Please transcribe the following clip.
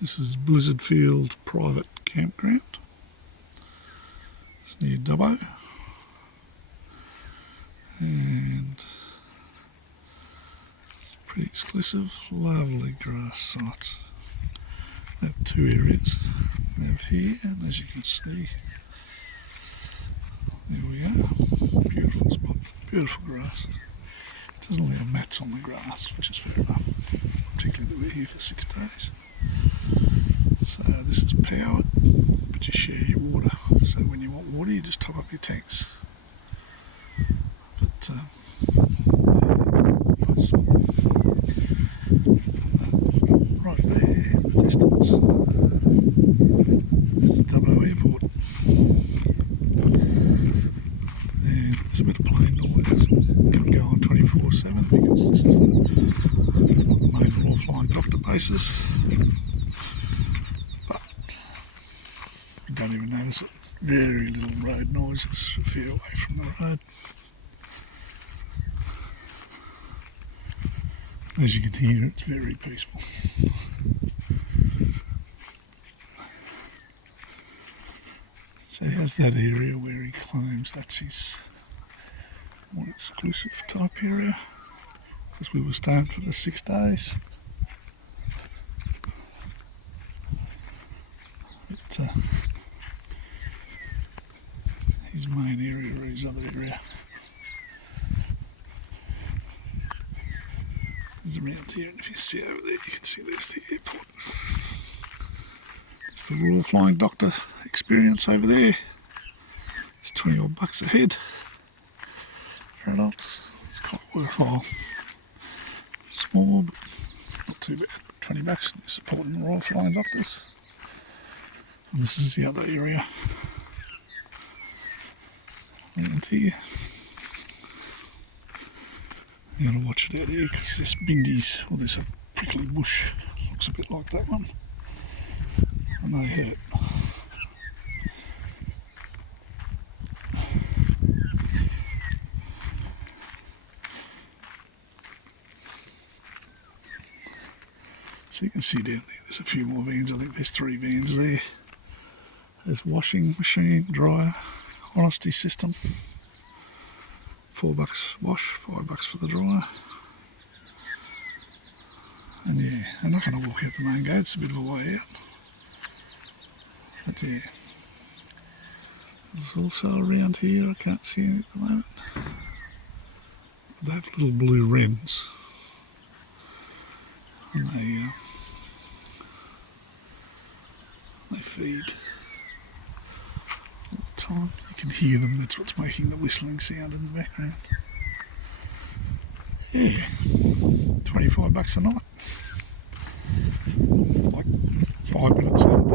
This is Blizzardfield Private Campground. It's near Dubbo, and it's pretty exclusive, lovely grass sites. They have two areas. They have here, and as you can see, there we are. Beautiful spot, beautiful grass. It doesn't allow mats on the grass, which is fair enough, particularly that we're here for 6 days. So this is powered, but you share your water. So when you want water, you just top up your tanks. But yeah, nice. Right there in the distance, this is Dubbo Airport. And there's a bit of plane noise. Can't go on 24/7 because this is one of the main flying doctor bases. But you don't even notice it. Very little road noise. It's a fair away from the road. As you can hear, it's very peaceful. So here's that area where he claims that's his more exclusive type area, because we were staying for the 6 days. But his main area or his other area is around here, and if you see over there, you can see there's the airport. There's the Royal Flying Doctor experience over there. It's 20 odd bucks a head for adults. It's quite worthwhile. Small, but not too bad. 20 bucks, and you're supporting the Royal Flying Doctors. And this is the other area around here. You gotta watch it out here because there's bingies, or there's a prickly bush. Looks a bit like that one, and they hurt. So you can see down there, there's a few more vans. I think there's 3 vans there. There's washing machine, dryer, honesty system. $4 wash, $5 for the dryer. And yeah, I'm not going to walk out the main gate, it's a bit of a way out. But yeah, there's also around here, I can't see any at the moment. They have little blue wrens. And they feed all the time. You can hear them, that's what's making the whistling sound in the background. Yeah, $25 a night. Like 5 minutes out of